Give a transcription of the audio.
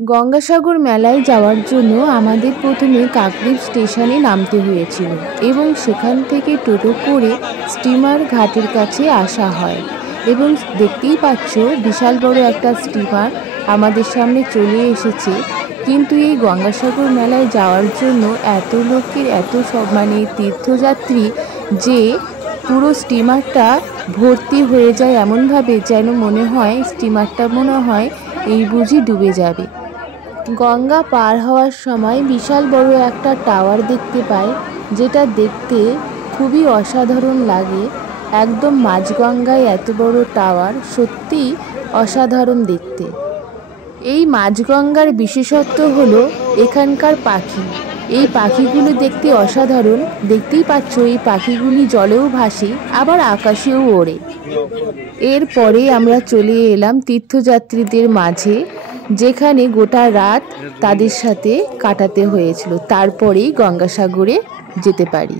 গঙ্গাসাগর মেলায় যাওয়ার জন্য আমাদের প্রথমে কাকদ্বীপ স্টেশনে নামতে হয়েছিল এবং সেখান থেকে টোটো করে স্টিমার ঘাটের কাছে আসা হয় এবং দেখতেই পাচ্ছ বিশাল বড় একটা স্টিমার আমাদের সামনে চলে এসেছে। কিন্তু এই গঙ্গাসাগর মেলায় যাওয়ার জন্য এত লোকের এত সব তীর্থযাত্রী যে পুরো স্টিমারটা ভর্তি হয়ে যায়, এমনভাবে যেন মনে হয় স্টিমারটা এই বুঝি ডুবে যাবে। গঙ্গা পার হওয়ার সময় বিশাল বড় একটা টাওয়ার দেখতে পাই, যেটা দেখতে খুবই অসাধারণ লাগে। একদম মাঝগঙ্গায় এত বড় টাওয়ার সত্যিই অসাধারণ দেখতে। এই মাঝগঙ্গার বিশেষত্ব হলো এখানকার পাখি। এই পাখিগুলো দেখতে অসাধারণ। দেখতেই পাচ্ছ এই পাখিগুলি জলেও ভাসে আবার আকাশেও ওড়ে। এরপরে আমরা চলে এলাম তীর্থযাত্রীদের মাঝে, যেখানে গোটা রাত তাদের সাথে কাটাতে হয়েছিল, তারপরেই গঙ্গাসাগরে যেতে পারি।